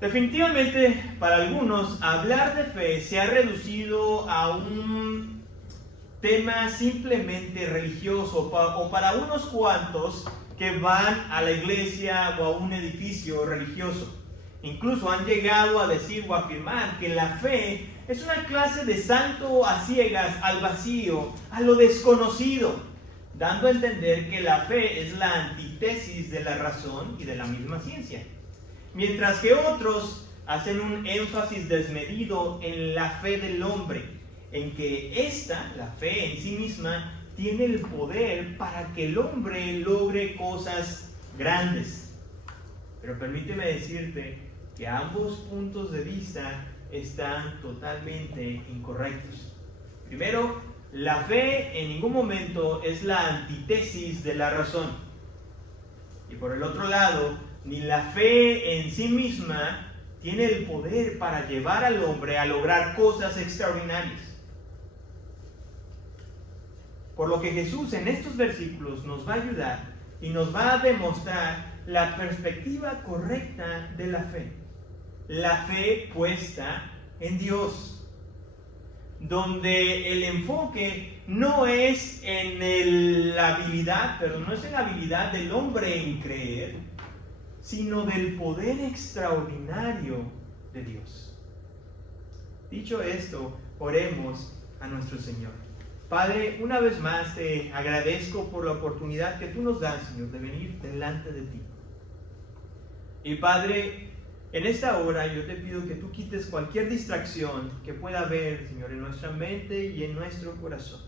Definitivamente, para algunos, hablar de fe se ha reducido a un tema simplemente religioso, o para unos cuantos que van a la iglesia o a un edificio religioso. Incluso han llegado a decir o afirmar que la fe es una clase de salto a ciegas, al vacío, a lo desconocido, dando a entender que la fe es la antítesis de la razón y de la misma ciencia. Mientras que otros hacen un énfasis desmedido en la fe del hombre, en que esta, la fe en sí misma, tiene el poder para que el hombre logre cosas grandes. Pero permíteme decirte que ambos puntos de vista están totalmente incorrectos. Primero, la fe en ningún momento es la antítesis de la razón. Y por el otro lado, ni la fe en sí misma tiene el poder para llevar al hombre a lograr cosas extraordinarias. Por lo que Jesús en estos versículos nos va a ayudar y nos va a demostrar la perspectiva correcta de la fe. La fe puesta en Dios, donde el enfoque no es en la habilidad del hombre en creer, sino del poder extraordinario de Dios. Dicho esto, oremos a nuestro Señor. Padre, una vez más te agradezco por la oportunidad que tú nos das, Señor, de venir delante de ti. Y Padre, en esta hora yo te pido que tú quites cualquier distracción que pueda haber, Señor, en nuestra mente y en nuestro corazón.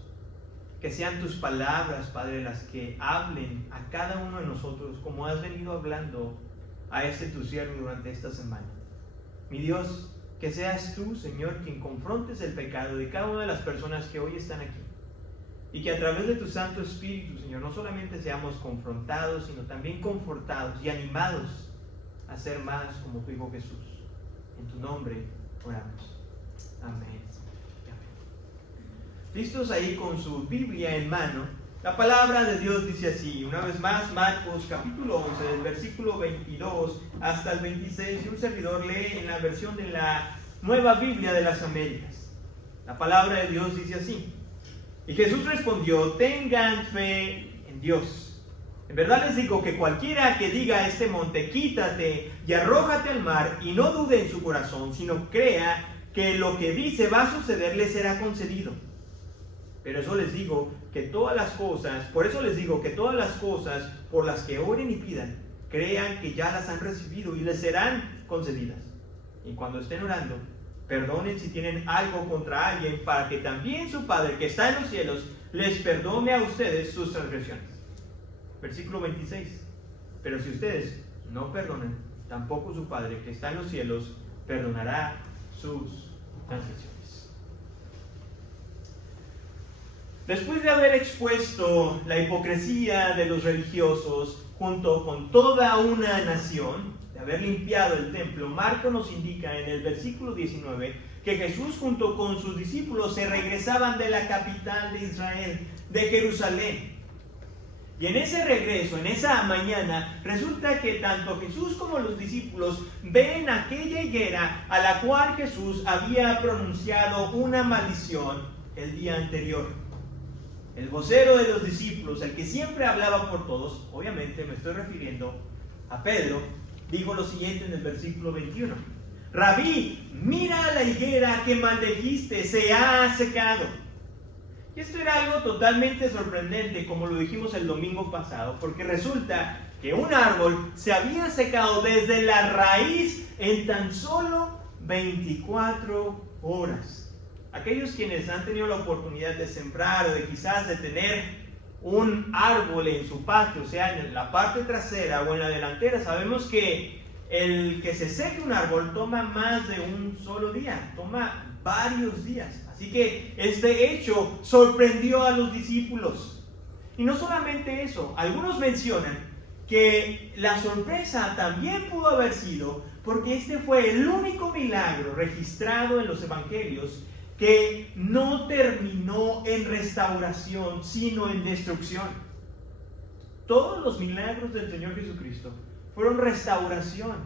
Que sean tus palabras, Padre, las que hablen a cada uno de nosotros, como has venido hablando a tu siervo durante esta semana. Mi Dios, que seas tú, Señor, quien confrontes el pecado de cada una de las personas que hoy están aquí. Y que a través de tu Santo Espíritu, Señor, no solamente seamos confrontados, sino también confortados y animados a ser más como tu Hijo Jesús. En tu nombre oramos. Amén. ¿Listos ahí con su Biblia en mano? La palabra de Dios dice así, una vez más, Marcos capítulo 11, del versículo 22 hasta el 26, y un servidor lee en la versión de la Nueva Biblia de las Américas. La palabra de Dios dice así: y Jesús respondió, tengan fe en Dios. En verdad les digo que cualquiera que diga a este monte, quítate y arrójate al mar, y no dude en su corazón, sino crea que lo que dice va a suceder, le será concedido. Por eso les digo que todas las cosas por las que oren y pidan, crean que ya las han recibido y les serán concedidas. Y cuando estén orando, perdonen si tienen algo contra alguien, para que también su Padre que está en los cielos les perdone a ustedes sus transgresiones. Versículo 26. Pero si ustedes no perdonan, tampoco su Padre que está en los cielos perdonará sus transgresiones. Después de haber expuesto la hipocresía de los religiosos junto con toda una nación, de haber limpiado el templo, Marcos nos indica en el versículo 19 que Jesús junto con sus discípulos se regresaban de la capital de Israel, de Jerusalén. Y en ese regreso, en esa mañana, resulta que tanto Jesús como los discípulos ven aquella higuera a la cual Jesús había pronunciado una maldición el día anterior. El vocero de los discípulos, el que siempre hablaba por todos, obviamente me estoy refiriendo a Pedro, dijo lo siguiente en el versículo 21. Rabí, mira la higuera que maldijiste, se ha secado. Y esto era algo totalmente sorprendente, como lo dijimos el domingo pasado, porque resulta que un árbol se había secado desde la raíz en tan solo 24 horas. Aquellos quienes han tenido la oportunidad de sembrar o de quizás de tener un árbol en su patio, o sea, en la parte trasera o en la delantera, sabemos que el que se seque un árbol toma más de un solo día, toma varios días. Así que este hecho sorprendió a los discípulos. Y no solamente eso, algunos mencionan que la sorpresa también pudo haber sido porque este fue el único milagro registrado en los evangelios que no terminó en restauración, sino en destrucción. Todos los milagros del Señor Jesucristo fueron restauración.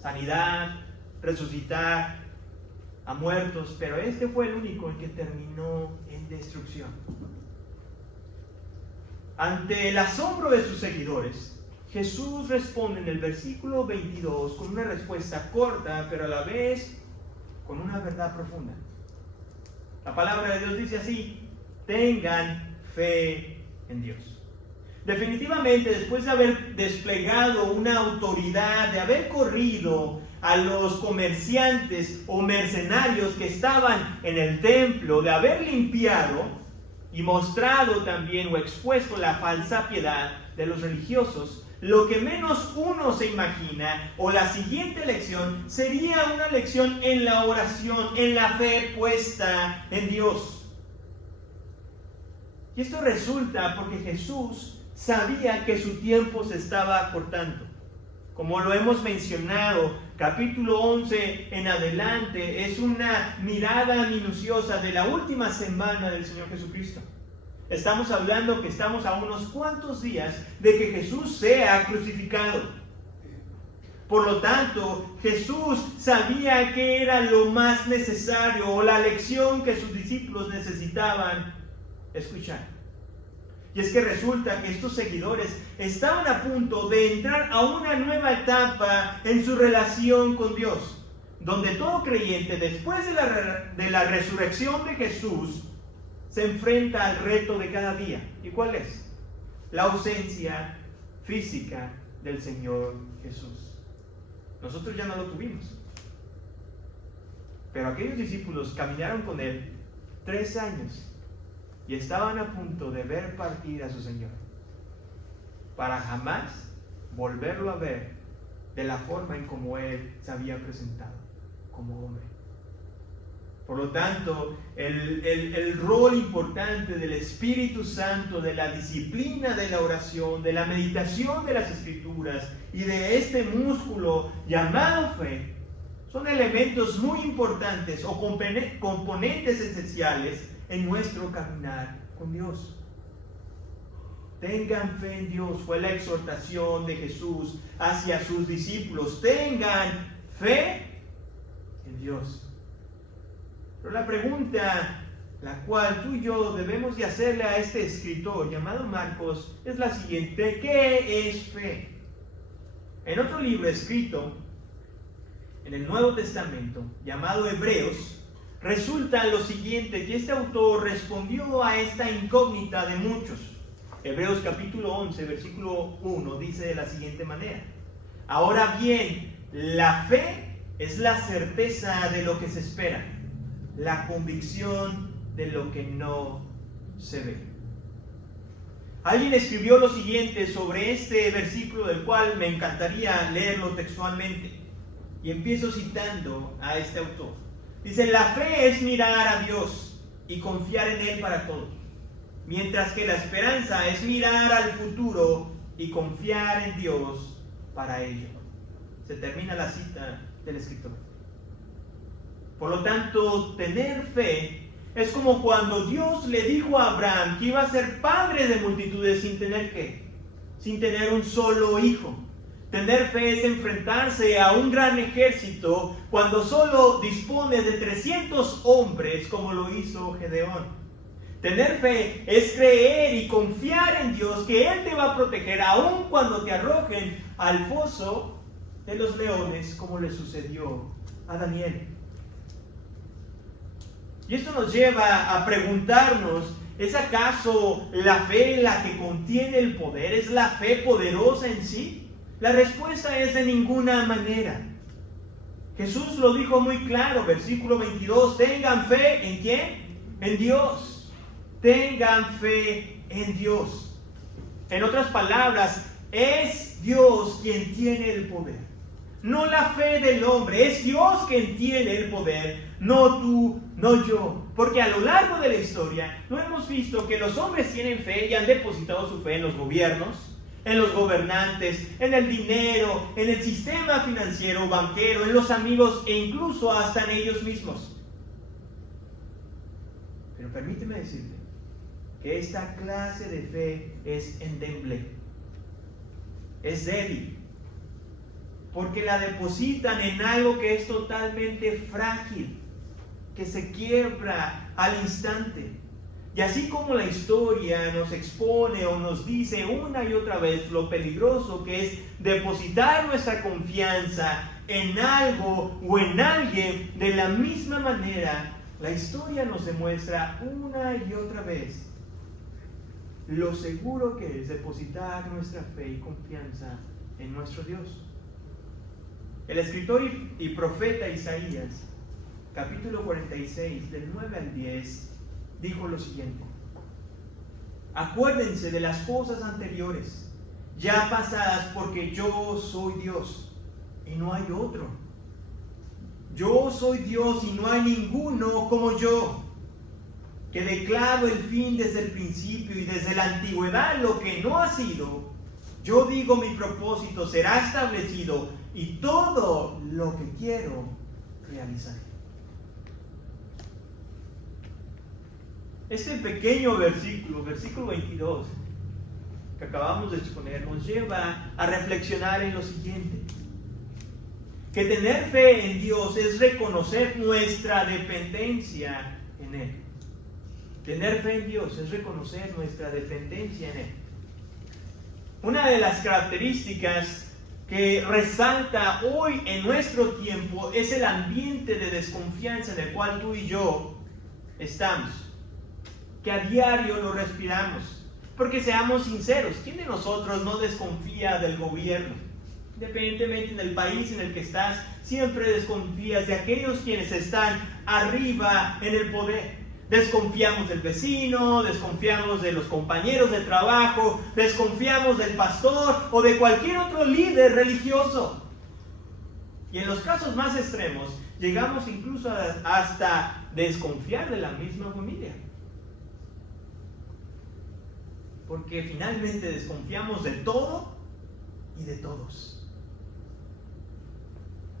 sanidad, resucitar a muertos, pero este fue el único en que terminó en destrucción. Ante el asombro de sus seguidores, Jesús responde en el versículo 22 con una respuesta corta, pero a la vez con una verdad profunda. La palabra de Dios dice así: tengan fe en Dios. Definitivamente, después de haber desplegado una autoridad, de haber corrido a los comerciantes o mercenarios que estaban en el templo, de haber limpiado y mostrado también o expuesto la falsa piedad de los religiosos, lo que menos uno se imagina, o la siguiente lección, sería una lección en la oración, en la fe puesta en Dios. Y esto resulta porque Jesús sabía que su tiempo se estaba acortando. Como lo hemos mencionado, capítulo 11 en adelante es una mirada minuciosa de la última semana del Señor Jesucristo. Estamos hablando que estamos a unos cuantos días de que Jesús sea crucificado. Por lo tanto, Jesús sabía que era lo más necesario o la lección que sus discípulos necesitaban escuchar. Y es que resulta que estos seguidores estaban a punto de entrar a una nueva etapa en su relación con Dios, donde todo creyente, después de la resurrección de Jesús, se enfrenta al reto de cada día. ¿Y cuál es? La ausencia física del Señor Jesús. Nosotros ya no lo tuvimos, pero aquellos discípulos caminaron con Él 3 años y estaban a punto de ver partir a su Señor, para jamás volverlo a ver de la forma en como Él se había presentado, como hombre. Por lo tanto, el rol importante del Espíritu Santo, de la disciplina de la oración, de la meditación de las Escrituras y de este músculo llamado fe, son elementos muy importantes o componentes esenciales en nuestro caminar con Dios. Tengan fe en Dios, fue la exhortación de Jesús hacia sus discípulos. Tengan fe en Dios. Pero la pregunta la cual tú y yo debemos de hacerle a este escritor llamado Marcos es la siguiente: ¿qué es fe? En otro libro escrito en el Nuevo Testamento, llamado Hebreos, resulta lo siguiente, que este autor respondió a esta incógnita de muchos. Hebreos capítulo 11, versículo 1, dice de la siguiente manera: ahora bien, la fe es la certeza de lo que se espera, la convicción de lo que no se ve. Alguien escribió lo siguiente sobre este versículo, del cual me encantaría leerlo textualmente, y empiezo citando a este autor. Dice: la fe es mirar a Dios y confiar en Él para todo, mientras que la esperanza es mirar al futuro y confiar en Dios para ello. Se termina la cita del escritor. Por lo tanto, tener fe es como cuando Dios le dijo a Abraham que iba a ser padre de multitudes sin tener ¿qué? Sin tener un solo hijo. Tener fe es enfrentarse a un gran ejército cuando solo dispones de 300 hombres, como lo hizo Gedeón. Tener fe es creer y confiar en Dios que Él te va a proteger aun cuando te arrojen al foso de los leones, como le sucedió a Daniel. Y esto nos lleva a preguntarnos: ¿es acaso la fe la que contiene el poder? ¿Es la fe poderosa en sí? La respuesta es: de ninguna manera. Jesús lo dijo muy claro, versículo 22, tengan fe ¿en quién? En Dios. Tengan fe en Dios. En otras palabras, es Dios quien tiene el poder. No la fe del hombre, es Dios quien tiene el poder, no tú, no yo. Porque a lo largo de la historia no hemos visto que los hombres tienen fe y han depositado su fe en los gobiernos, en los gobernantes, en el dinero, en el sistema financiero, banquero, en los amigos e incluso hasta en ellos mismos. Pero permíteme decirte que esta clase de fe es endeble, es débil. porque la depositan en algo que es totalmente frágil, que se quiebra al instante. Y así como la historia nos expone o nos dice una y otra vez lo peligroso que es depositar nuestra confianza en algo o en alguien, de la misma manera la historia nos demuestra una y otra vez lo seguro que es depositar nuestra fe y confianza en nuestro Dios. El escritor y profeta Isaías, capítulo 46, del 9 al 10, dijo lo siguiente: acuérdense de las cosas anteriores, ya pasadas, porque yo soy Dios y no hay otro. Yo soy Dios y no hay ninguno como yo, que declaro el fin desde el principio y desde la antigüedad lo que no ha sido. Yo digo, mi propósito será establecido y todo lo que quiero realizaré. Este pequeño versículo 22, que acabamos de exponer, nos lleva a reflexionar en lo siguiente: que tener fe en Dios es reconocer nuestra dependencia en Él. Tener fe en Dios es reconocer nuestra dependencia en Él. Una de las características que resalta hoy en nuestro tiempo es el ambiente de desconfianza en el cual tú y yo estamos, que a diario lo respiramos. Porque seamos sinceros, ¿quién de nosotros no desconfía del gobierno? Independientemente del país en el que estás, siempre desconfías de aquellos quienes están arriba en el poder. Desconfiamos del vecino, desconfiamos de los compañeros de trabajo, desconfiamos del pastor o de cualquier otro líder religioso. Y en los casos más extremos, llegamos incluso hasta desconfiar de la misma familia. Porque finalmente desconfiamos de todo y de todos.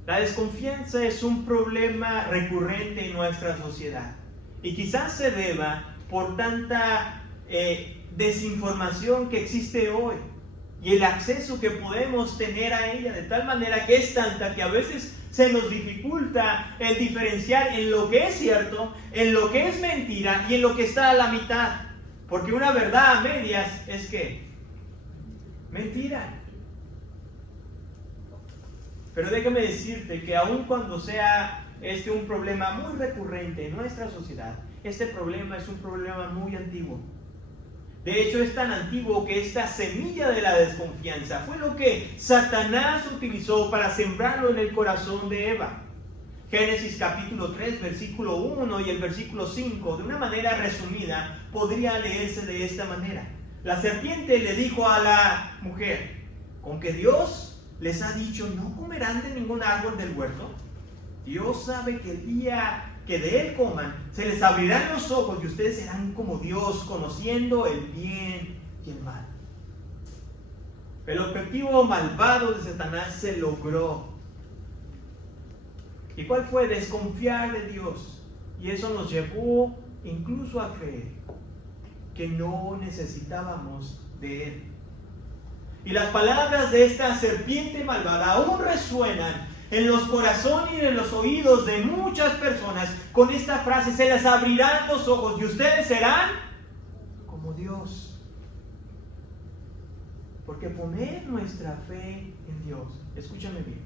La desconfianza es un problema recurrente en nuestra sociedad. Y quizás se deba por tanta desinformación que existe hoy y el acceso que podemos tener a ella, de tal manera que es tanta que a veces se nos dificulta el diferenciar en lo que es cierto, en lo que es mentira y en lo que está a la mitad. Porque una verdad a medias es ¿qué? Mentira. Pero déjame decirte que aun cuando sea un problema muy recurrente en nuestra sociedad, este problema es un problema muy antiguo. De hecho, es tan antiguo que esta semilla de la desconfianza fue lo que Satanás utilizó para sembrarlo en el corazón de Eva. Génesis capítulo 3, versículo 1 y el versículo 5, de una manera resumida, podría leerse de esta manera. La serpiente le dijo a la mujer: ¿con que Dios les ha dicho no comerán de ningún árbol del huerto? Dios sabe que el día que de él coman, se les abrirán los ojos y ustedes serán como Dios, conociendo el bien y el mal. El objetivo malvado de Satanás se logró. ¿Y cuál fue? Desconfiar de Dios. Y eso nos llevó incluso a creer que no necesitábamos de Él. Y las palabras de esta serpiente malvada aún resuenan en los corazones y en los oídos de muchas personas con esta frase: se les abrirán los ojos y ustedes serán como Dios. Porque poner nuestra fe en Dios, escúchame bien,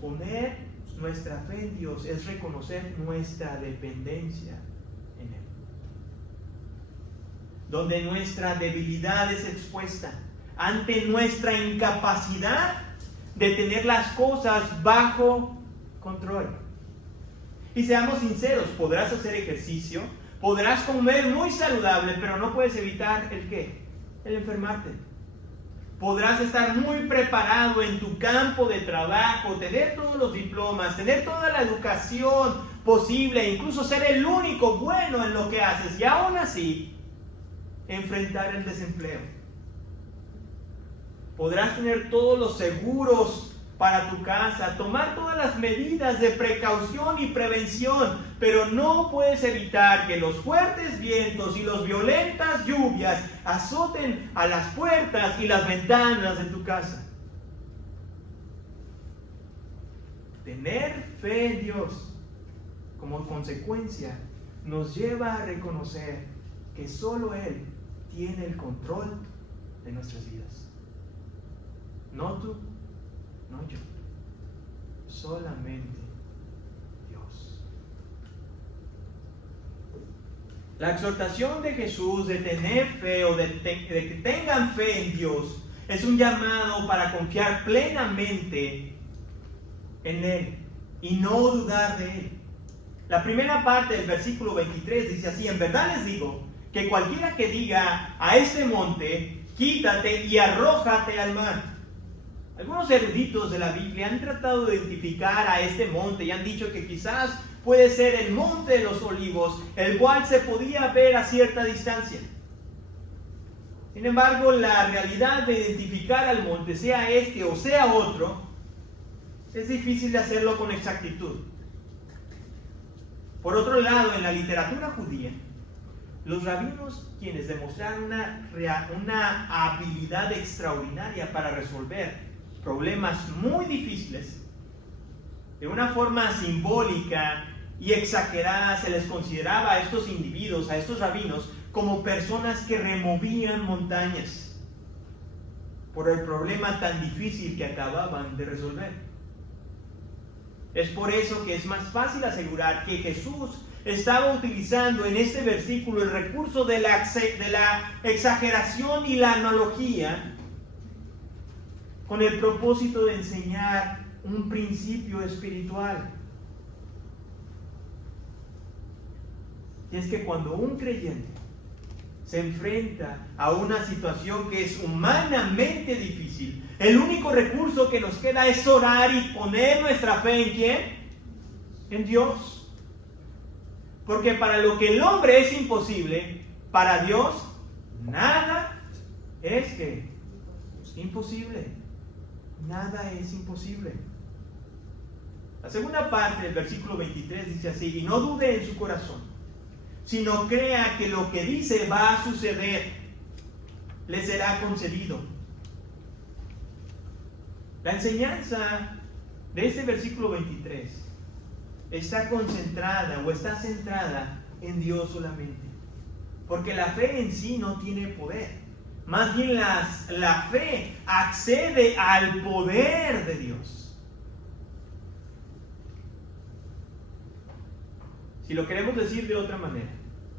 poner nuestra fe en Dios es reconocer nuestra dependencia en Él. Donde nuestra debilidad es expuesta ante nuestra incapacidad de tener las cosas bajo control. Y seamos sinceros, podrás hacer ejercicio, podrás comer muy saludable, pero no puedes evitar ¿el qué? El enfermarte. Podrás estar muy preparado en tu campo de trabajo, tener todos los diplomas, tener toda la educación posible, incluso ser el único bueno en lo que haces, y aún así enfrentar el desempleo. Podrás tener todos los seguros para tu casa, tomar todas las medidas de precaución y prevención, pero no puedes evitar que los fuertes vientos y las violentas lluvias azoten a las puertas y las ventanas de tu casa. Tener fe en Dios, como consecuencia, nos lleva a reconocer que solo Él tiene el control de nuestras vidas. No tú, no yo, solamente Dios. La exhortación de Jesús de tener fe o de que tengan fe en Dios es un llamado para confiar plenamente en Él y no dudar de Él. La primera parte del versículo 23 dice así: en verdad les digo que cualquiera que diga a este monte, quítate y arrójate al mar. Algunos eruditos de la Biblia han tratado de identificar a este monte y han dicho que quizás puede ser el monte de los olivos, el cual se podía ver a cierta distancia. Sin embargo, la realidad de identificar al monte, sea este o sea otro, es difícil de hacerlo con exactitud. Por otro lado, en la literatura judía, los rabinos, quienes demostraron una habilidad extraordinaria para resolver problemas muy difíciles, de una forma simbólica y exagerada, se les consideraba a estos individuos, a estos rabinos, como personas que removían montañas por el problema tan difícil que acababan de resolver. Es por eso que es más fácil asegurar que Jesús estaba utilizando en este versículo el recurso de la exageración y la analogía con el propósito de enseñar un principio espiritual. Y es que cuando un creyente se enfrenta a una situación que es humanamente difícil, el único recurso que nos queda es orar y poner nuestra fe ¿en quién? En Dios. Porque para lo que el hombre es imposible, para Dios nada es que imposible. Nada es imposible. La segunda parte del versículo 23 dice así: y no dude en su corazón, sino crea que lo que dice va a suceder, le será concedido. La enseñanza de este versículo 23 está concentrada o está centrada en Dios solamente, porque la fe en sí no tiene poder. Más bien la fe accede al poder de Dios. Si lo queremos decir de otra manera,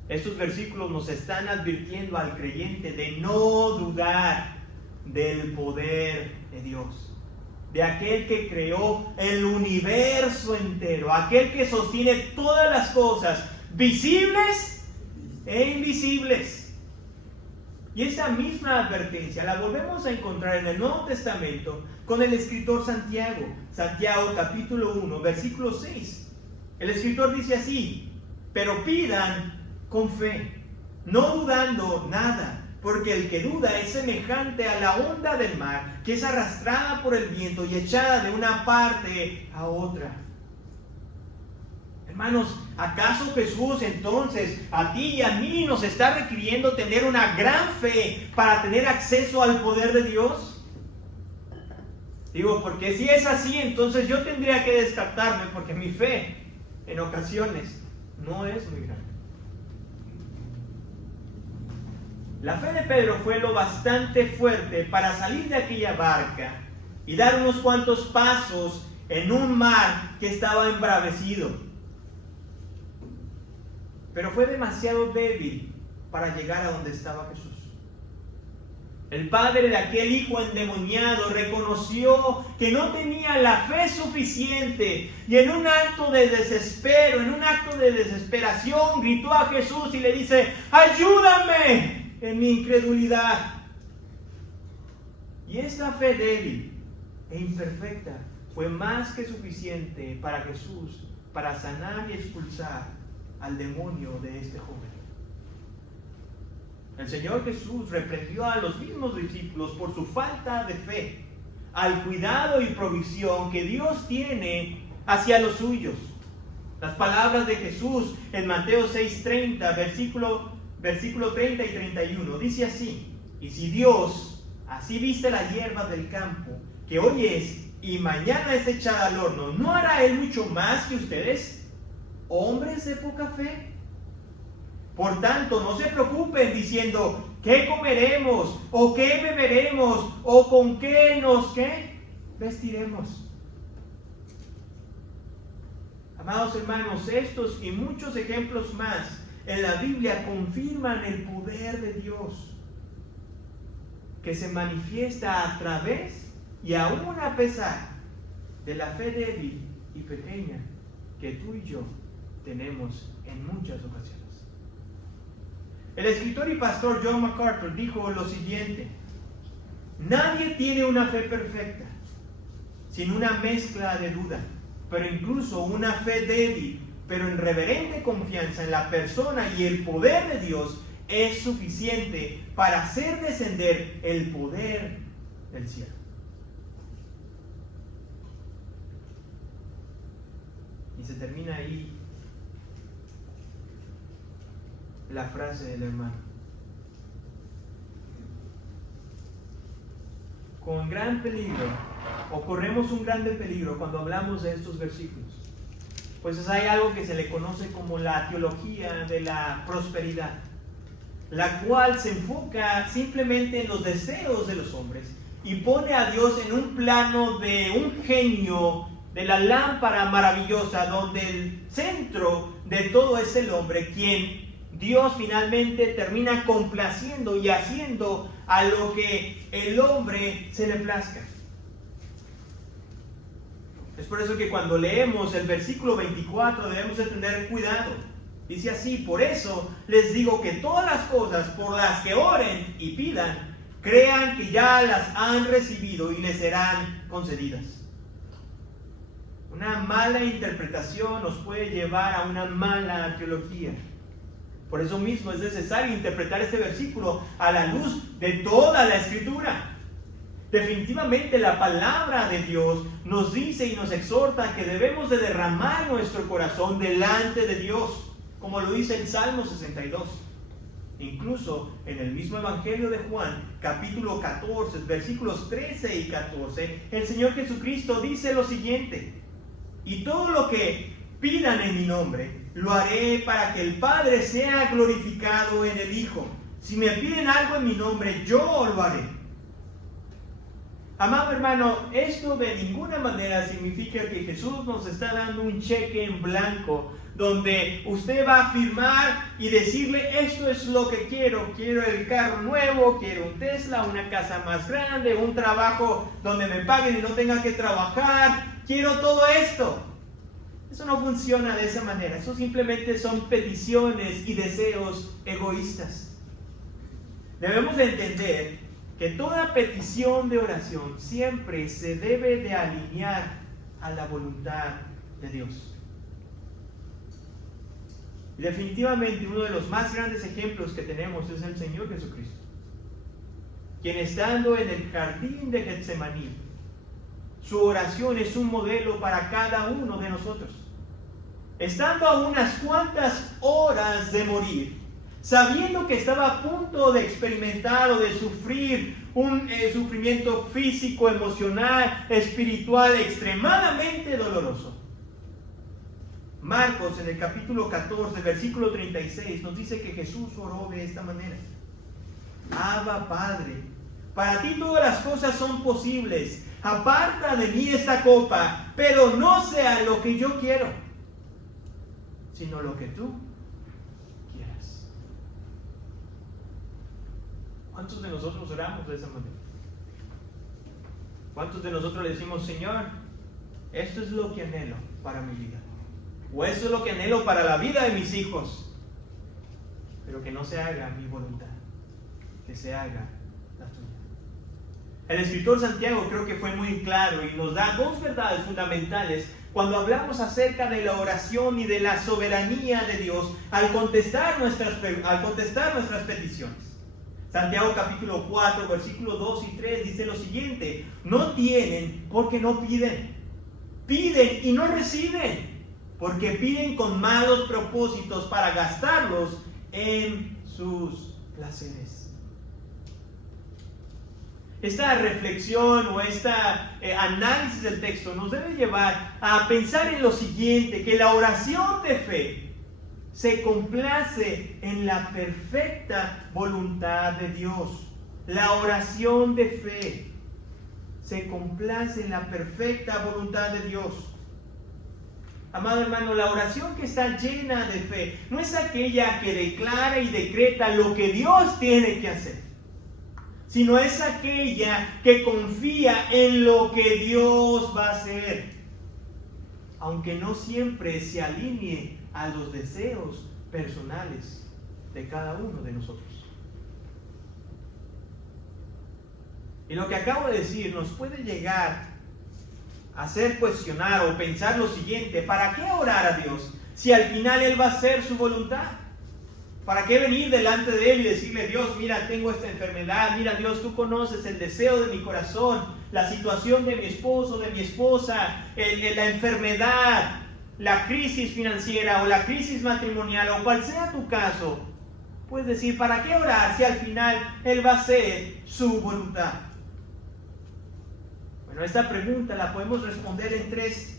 estos versículos nos están advirtiendo al creyente de no dudar del poder de Dios, de aquel que creó el universo entero, aquel que sostiene todas las cosas, visibles e invisibles. Y esta misma advertencia la volvemos a encontrar en el Nuevo Testamento con el escritor Santiago. Santiago capítulo 1, versículo 6. El escritor dice así: pero pidan con fe, no dudando nada, porque el que duda es semejante a la onda del mar, que es arrastrada por el viento y echada de una parte a otra. Hermanos, ¿acaso Jesús entonces a ti y a mí nos está requiriendo tener una gran fe para tener acceso al poder de Dios? Digo, porque si es así, entonces yo tendría que descartarme, porque mi fe en ocasiones no es muy grande. La fe de Pedro fue lo bastante fuerte para salir de aquella barca y dar unos cuantos pasos en un mar que estaba embravecido. Pero fue demasiado débil para llegar a donde estaba Jesús. El padre de aquel hijo endemoniado reconoció que no tenía la fe suficiente y en un acto de desespero, en un acto de desesperación, gritó a Jesús y le dice: ¡ayúdame en mi incredulidad! Y esta fe débil e imperfecta fue más que suficiente para Jesús para sanar y expulsar al demonio de este joven. El Señor Jesús reprendió a los mismos discípulos por su falta de fe, al cuidado y provisión que Dios tiene hacia los suyos. Las palabras de Jesús en Mateo 6:30, versículo 30 y 31, dice así: y si Dios así viste la hierba del campo, que hoy es y mañana es echada al horno, ¿no hará Él mucho más que ustedes, hombres de poca fe? Por tanto, no se preocupen diciendo, ¿qué comeremos? ¿O qué beberemos? ¿O con qué nos vestiremos? Amados hermanos, estos y muchos ejemplos más en la Biblia confirman el poder de Dios, que se manifiesta a través y aún a pesar de la fe débil y pequeña que tú y yo tenemos en muchas ocasiones. El escritor y pastor John MacArthur dijo lo siguiente: nadie tiene una fe perfecta, sin una mezcla de duda, pero incluso una fe débil, pero en reverente confianza en la persona y el poder de Dios, es suficiente para hacer descender el poder del cielo. Y se termina ahí la frase del hermano. Con gran peligro, o corremos un grande peligro cuando hablamos de estos versículos, pues hay algo que se le conoce como la teología de la prosperidad, la cual se enfoca simplemente en los deseos de los hombres y pone a Dios en un plano de un genio de la lámpara maravillosa, donde el centro de todo es el hombre, quien Dios finalmente termina complaciendo y haciendo a lo que el hombre se le plazca. Es por eso que cuando leemos el versículo 24 debemos de tener cuidado. Dice así: por eso les digo que todas las cosas por las que oren y pidan, crean que ya las han recibido y les serán concedidas. Una mala interpretación nos puede llevar a una mala teología. Por eso mismo es necesario interpretar este versículo a la luz de toda la Escritura. Definitivamente la palabra de Dios nos dice y nos exhorta que debemos de derramar nuestro corazón delante de Dios, como lo dice el Salmo 62. Incluso en el mismo Evangelio de Juan, capítulo 14, versículos 13 y 14, el Señor Jesucristo dice lo siguiente: y todo lo que pidan en mi nombre, lo haré para que el Padre sea glorificado en el Hijo. Si me piden algo en mi nombre, yo lo haré. Amado hermano, esto de ninguna manera significa que Jesús nos está dando un cheque en blanco, donde usted va a firmar y decirle: esto es lo que quiero. Quiero el carro nuevo, quiero un Tesla, una casa más grande, un trabajo donde me paguen y no tenga que trabajar. Quiero todo esto. Eso no funciona de esa manera. Eso simplemente son peticiones y deseos egoístas. Debemos de entender que toda petición de oración siempre se debe de alinear a la voluntad de Dios. Y definitivamente uno de los más grandes ejemplos que tenemos es el Señor Jesucristo, quien estando en el jardín de Getsemaní, su oración es un modelo para cada uno de nosotros. Estando a unas cuantas horas de morir, sabiendo que estaba a punto de experimentar o de sufrir un sufrimiento físico, emocional, espiritual extremadamente doloroso, Marcos en el capítulo 14, versículo 36 nos dice que Jesús oró de esta manera: Abba Padre, para ti todas las cosas son posibles, aparta de mí esta copa, pero no sea lo que yo quiero, sino lo que tú quieras. ¿Cuántos de nosotros oramos de esa manera? ¿Cuántos de nosotros le decimos: Señor, esto es lo que anhelo para mi vida, o esto es lo que anhelo para la vida de mis hijos, pero que no se haga mi voluntad, que se haga la tuya? El escritor Santiago creo que fue muy claro y nos da dos verdades fundamentales cuando hablamos acerca de la oración y de la soberanía de Dios al contestar nuestras peticiones. Santiago capítulo 4, versículos 2 y 3 dice lo siguiente: no tienen porque no piden, piden y no reciben, porque piden con malos propósitos para gastarlos en sus placeres. esta reflexión o análisis del texto nos debe llevar a pensar en lo siguiente, que la oración de fe se complace en la perfecta voluntad de Dios. La oración de fe se complace en la perfecta voluntad de Dios. Amado hermano, la oración que está llena de fe no es aquella que declara y decreta lo que Dios tiene que hacer, sino es aquella que confía en lo que Dios va a hacer, aunque no siempre se alinee a los deseos personales de cada uno de nosotros. Y lo que acabo de decir nos puede llegar a hacer cuestionar o pensar lo siguiente: ¿para qué orar a Dios si al final Él va a hacer su voluntad? ¿Para qué venir delante de Él y decirle: Dios, mira, tengo esta enfermedad, mira, Dios, tú conoces el deseo de mi corazón, la situación de mi esposo, de mi esposa, la enfermedad, la crisis financiera o la crisis matrimonial o cual sea tu caso? Puedes decir: ¿para qué orar si al final Él va a hacer su voluntad? Bueno, esta pregunta la podemos responder en 3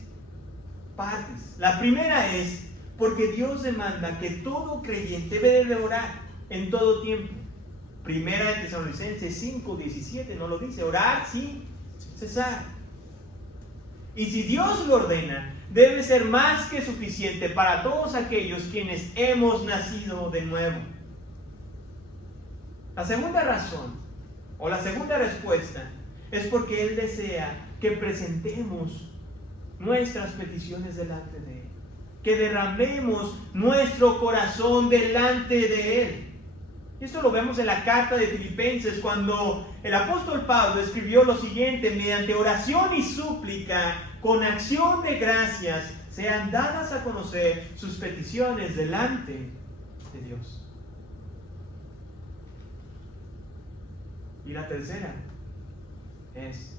partes. La primera es porque Dios demanda que todo creyente debe de orar en todo tiempo. Primera de Tesalonicenses 5:17 nos lo dice: orar sin cesar. Y si Dios lo ordena, debe ser más que suficiente para todos aquellos quienes hemos nacido de nuevo. La segunda razón, o la segunda respuesta, es porque Él desea que presentemos nuestras peticiones delante de Él, que derramemos nuestro corazón delante de Él. Y esto lo vemos en la carta de Filipenses, cuando el apóstol Pablo escribió lo siguiente: mediante oración y súplica, con acción de gracias, sean dadas a conocer sus peticiones delante de Dios. Y la tercera es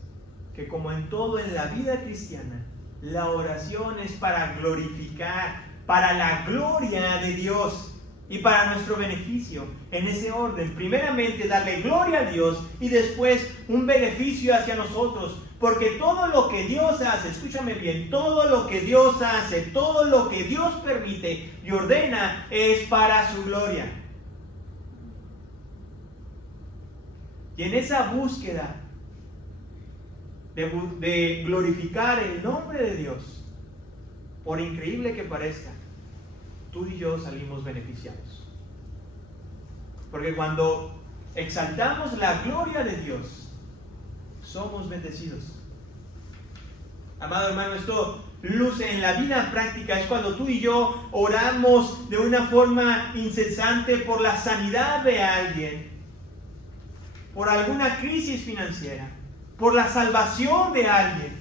que, como en todo en la vida cristiana, la oración es para glorificar, para la gloria de Dios y para nuestro beneficio. En ese orden, primeramente darle gloria a Dios y después un beneficio hacia nosotros. Porque todo lo que Dios hace, escúchame bien, todo lo que Dios hace, todo lo que Dios permite y ordena es para su gloria. Y en esa búsqueda de glorificar el nombre de Dios, por increíble que parezca, tú y yo salimos beneficiados. Porque cuando exaltamos la gloria de Dios, somos bendecidos. Amado hermano, esto luce en la vida práctica. Es cuando tú y yo oramos de una forma incesante por la sanidad de alguien, por alguna crisis financiera, por la salvación de alguien.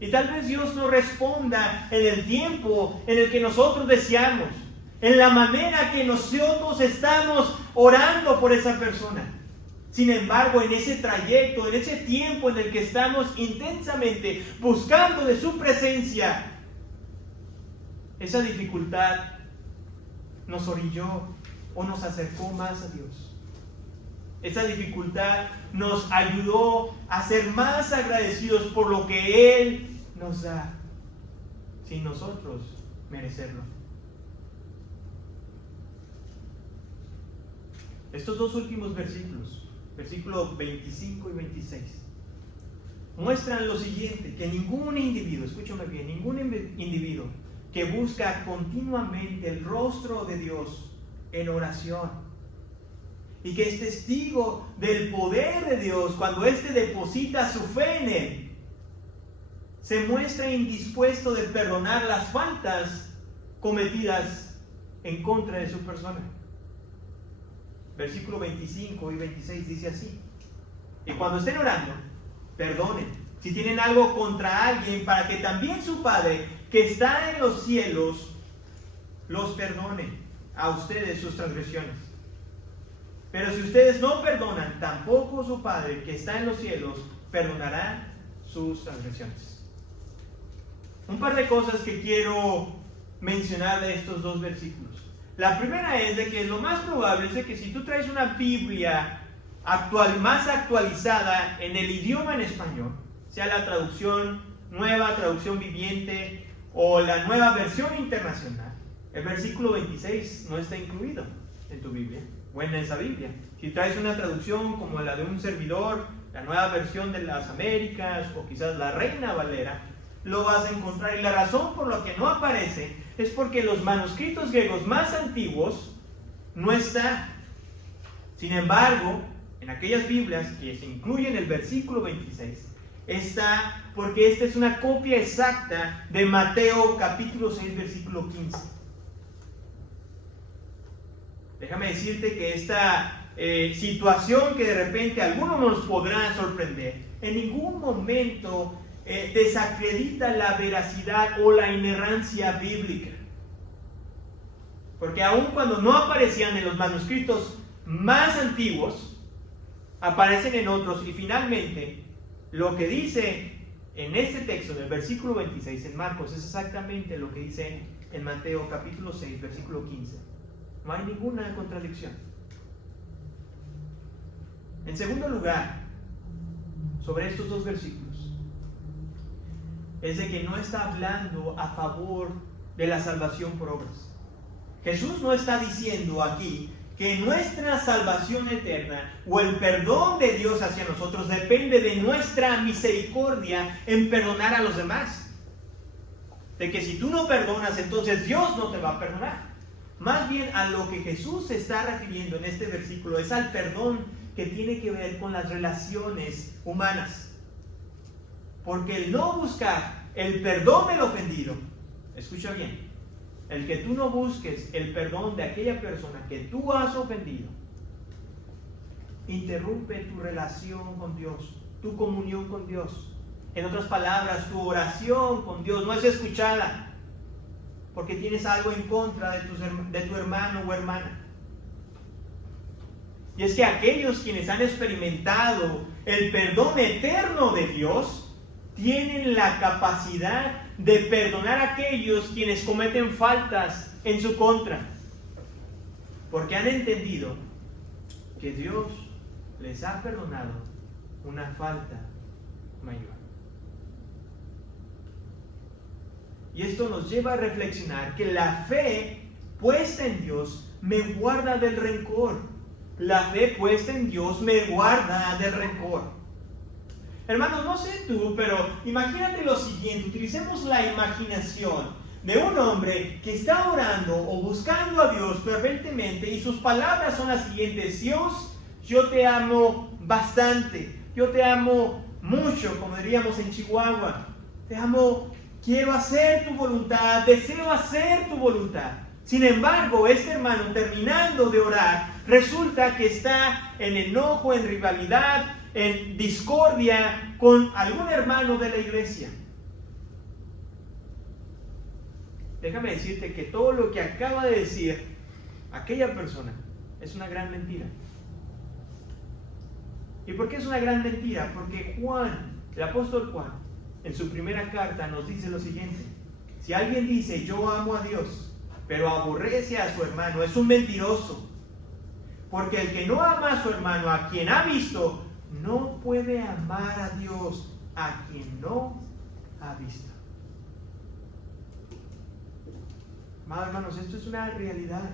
Y tal vez Dios no responda en el tiempo en el que nosotros deseamos, en la manera que nosotros estamos orando por esa persona. Sin embargo, en ese trayecto, en ese tiempo en el que estamos intensamente buscando de su presencia, esa dificultad nos orilló o nos acercó más a Dios. Esa dificultad nos ayudó a ser más agradecidos por lo que Él nos da, sin nosotros merecerlo. Estos 2 últimos versículos, versículos 25 y 26, muestran lo siguiente: que ningún individuo, escúchame bien, ningún individuo que busca continuamente el rostro de Dios en oración y que es testigo del poder de Dios cuando éste deposita su fe en Él, se muestra indispuesto de perdonar las faltas cometidas en contra de su persona. Versículo 25 y 26 dice así: y cuando estén orando, perdonen si tienen algo contra alguien, para que también su Padre que está en los cielos los perdone a ustedes sus transgresiones. Pero si ustedes no perdonan, tampoco su Padre que está en los cielos perdonará sus transgresiones. Un par de cosas que quiero mencionar de estos 2 versículos. La primera es de que lo más probable es de que si tú traes una Biblia más actualizada en el idioma en español, sea la traducción nueva, traducción viviente o la nueva versión internacional, el versículo 26 no está incluido en tu Biblia o en esa Biblia. Si traes una traducción como la de un servidor, la nueva versión de las Américas o quizás la Reina Valera, lo vas a encontrar. Y la razón por la que no aparece es porque los manuscritos griegos más antiguos no están. Sin embargo, en aquellas Biblias que se incluyen el versículo 26, está porque esta es una copia exacta de Mateo capítulo 6, versículo 15. Déjame decirte que esta situación que de repente a algunos nos podrá sorprender, en ningún momento desacredita la veracidad o la inerrancia bíblica. Porque aun cuando no aparecían en los manuscritos más antiguos, aparecen en otros. Y finalmente, lo que dice en este texto del versículo 26 en Marcos es exactamente lo que dice en Mateo capítulo 6, versículo 15. No hay ninguna contradicción. En segundo lugar, sobre estos dos versículos, es de que no está hablando a favor de la salvación por obras. Jesús no está diciendo aquí que nuestra salvación eterna o el perdón de Dios hacia nosotros depende de nuestra misericordia en perdonar a los demás. De que si tú no perdonas, entonces Dios no te va a perdonar. Más bien a lo que Jesús se está refiriendo en este versículo es al perdón que tiene que ver con las relaciones humanas. Porque el no buscar el perdón del ofendido, escucha bien, el que tú no busques el perdón de aquella persona que tú has ofendido, interrumpe tu relación con Dios, tu comunión con Dios. En otras palabras, tu oración con Dios no es escuchada porque tienes algo en contra de tu hermano o hermana. Y es que aquellos quienes han experimentado el perdón eterno de Dios tienen la capacidad de perdonar a aquellos quienes cometen faltas en su contra, porque han entendido que Dios les ha perdonado una falta mayor. Y esto nos lleva a reflexionar que la fe puesta en Dios me guarda del rencor. La fe puesta en Dios me guarda del rencor. Hermanos, no sé tú, pero imagínate lo siguiente. Utilicemos la imaginación de un hombre que está orando o buscando a Dios ferventemente y sus palabras son las siguientes: Dios, yo te amo bastante, yo te amo mucho, como diríamos en Chihuahua. Te amo, quiero hacer tu voluntad, deseo hacer tu voluntad. Sin embargo, este hermano, terminando de orar, resulta que está en enojo, en rivalidad, en discordia con algún hermano de la iglesia. Déjame decirte que todo lo que acaba de decir aquella persona es una gran mentira. ¿Y por qué es una gran mentira? Porque Juan, el apóstol Juan, en su primera carta nos dice lo siguiente: si alguien dice yo amo a Dios, pero aborrece a su hermano, es un mentiroso. Porque el que no ama a su hermano, a quien ha visto, no puede amar a Dios, a quien no ha visto. Amados hermanos, esto es una realidad.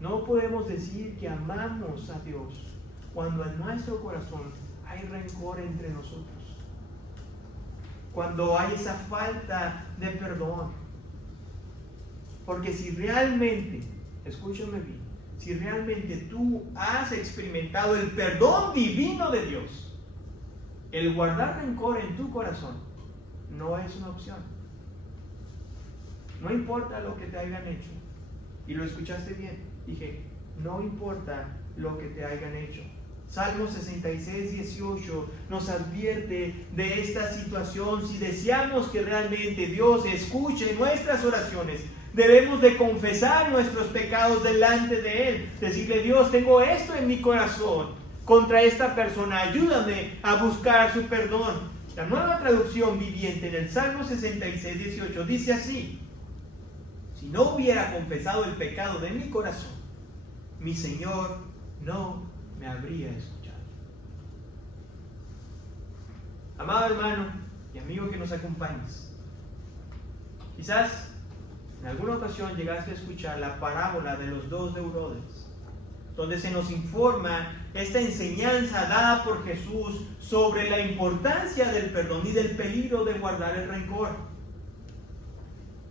No podemos decir que amamos a Dios cuando en nuestro corazón hay rencor entre nosotros, cuando hay esa falta de perdón. Porque si realmente, escúchame bien, si realmente tú has experimentado el perdón divino de Dios, el guardar rencor en tu corazón no es una opción. No importa lo que te hayan hecho. Y lo escuchaste bien. Dije, no importa lo que te hayan hecho. Salmo 66, 18 nos advierte de esta situación. Si deseamos que realmente Dios escuche nuestras oraciones, debemos de confesar nuestros pecados delante de Él. Decirle: Dios, tengo esto en mi corazón contra esta persona, ayúdame a buscar su perdón. La Nueva Traducción Viviente en el Salmo 66, 18 dice así: si no hubiera confesado el pecado de mi corazón, mi Señor no me habría escuchado. Amado hermano y amigo que nos acompañes, quizás en alguna ocasión llegaste a escuchar la parábola de los dos deudores, donde se nos informa esta enseñanza dada por Jesús sobre la importancia del perdón y del peligro de guardar el rencor.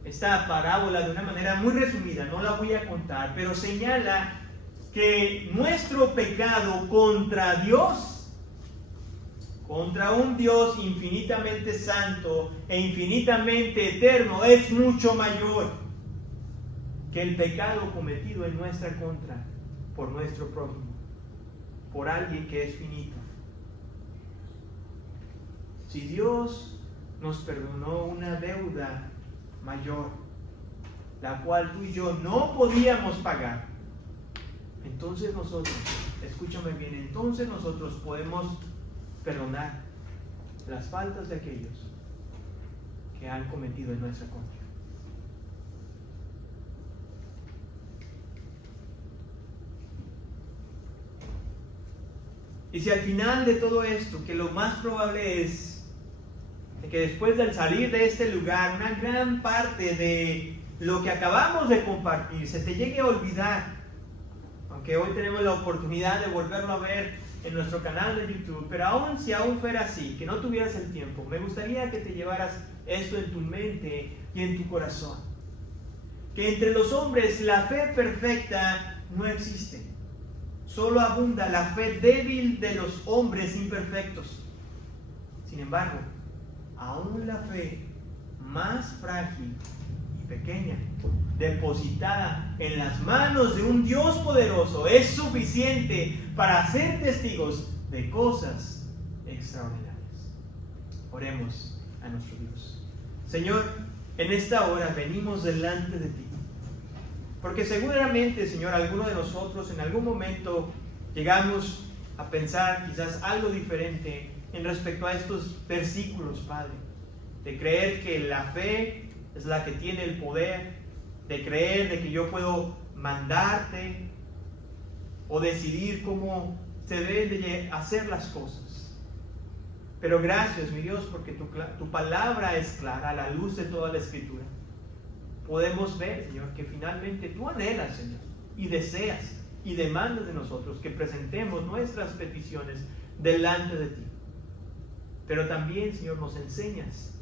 Esta parábola, de una manera muy resumida, no la voy a contar, pero señala que nuestro pecado contra Dios, contra un Dios infinitamente santo e infinitamente eterno, es mucho mayor que el pecado cometido en nuestra contra por nuestro prójimo, por alguien que es finito. Si Dios nos perdonó una deuda mayor, la cual tú y yo no podíamos pagar, entonces nosotros, escúchame bien, entonces nosotros podemos perdonar las faltas de aquellos que han cometido en nuestra contra. Y si al final de todo esto, que lo más probable es que después del salir de este lugar, una gran parte de lo que acabamos de compartir se te llegue a olvidar, aunque hoy tenemos la oportunidad de volverlo a ver en nuestro canal de YouTube, pero aún si aún fuera así, que no tuvieras el tiempo, me gustaría que te llevaras esto en tu mente y en tu corazón: que entre los hombres la fe perfecta no existe. Solo abunda la fe débil de los hombres imperfectos. Sin embargo, aún la fe más frágil y pequeña, depositada en las manos de un Dios poderoso, es suficiente para ser testigos de cosas extraordinarias. Oremos a nuestro Dios. Señor, en esta hora venimos delante de ti, porque seguramente, Señor, alguno de nosotros en algún momento llegamos a pensar quizás algo diferente en respecto a estos versículos, Padre. De creer que la fe es la que tiene el poder, de creer de que yo puedo mandarte o decidir cómo se deben de hacer las cosas. Pero gracias, mi Dios, porque tu palabra es clara a la luz de toda la Escritura. Podemos ver, Señor, que finalmente tú anhelas, Señor, y deseas y demandas de nosotros que presentemos nuestras peticiones delante de ti. Pero también, Señor, nos enseñas,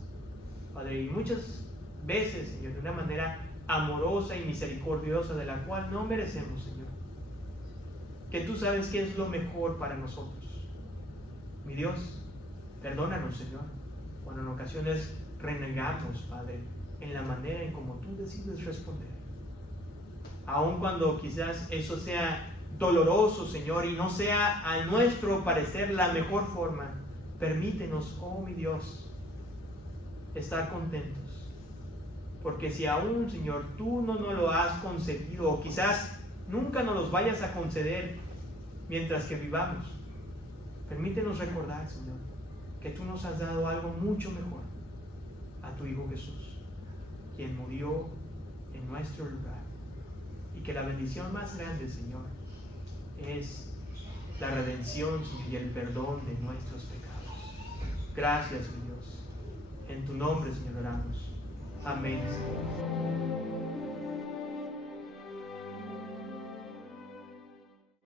Padre, y muchas veces, Señor, de una manera amorosa y misericordiosa, de la cual no merecemos, Señor, que tú sabes qué es lo mejor para nosotros. Mi Dios, perdónanos, Señor, cuando en ocasiones renegamos, Padre, en la manera en como tú decides responder. Aun cuando quizás eso sea doloroso, Señor, y no sea a nuestro parecer la mejor forma, permítenos, oh mi Dios, estar contentos. Porque si aún, Señor, tú no nos lo has concedido, o quizás nunca nos los vayas a conceder mientras que vivamos, permítenos recordar, Señor, que tú nos has dado algo mucho mejor: a tu Hijo Jesús, quien murió en nuestro lugar, y que la bendición más grande, Señor, es la redención, Señor, y el perdón de nuestros pecados. Gracias, mi Dios. En tu nombre, Señor, oramos. Amén, Señor.